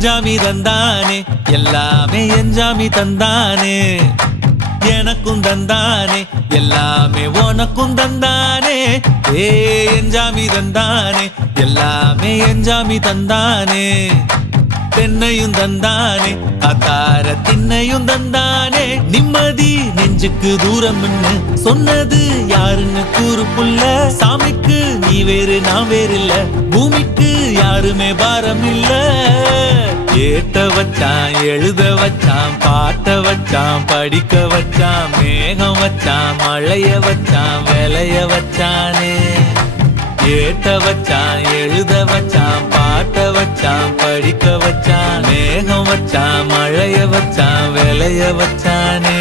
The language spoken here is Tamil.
எஞ்சாமி தந்தானே எல்லாமே எஞ்சாமி தந்தானே எனக்கும் தந்தானே எல்லாமே உனக்கும் தந்தானே ஏ எஞ்சாமி தந்தானே எல்லாமே எஞ்சாமி தந்தானே தென்னையும் தந்தானே காத்தார திண்ணையும் தந்தானே நிம்மதி நெஞ்சுக்கு தூரம் சொன்னது யாருன்னு கூறு புள்ள சாமிக்கு நீ வேறு நான் வேறு இல்ல பூமிக்கு யாருமே பாரம் இல்ல ஏத்த வச்சான் எழுத வச்சான் பாட்ட வச்சான் படிக்க வச்சான் மேகம் வச்சான் மழைய வச்சான் விளைய வச்சானே ஏத்த வச்சான் எழுத வச்சான் பாட்ட வச்சான் படிக்க வச்சான் மேகம் வச்சான் மழைய வச்சான் விளைய வச்சானே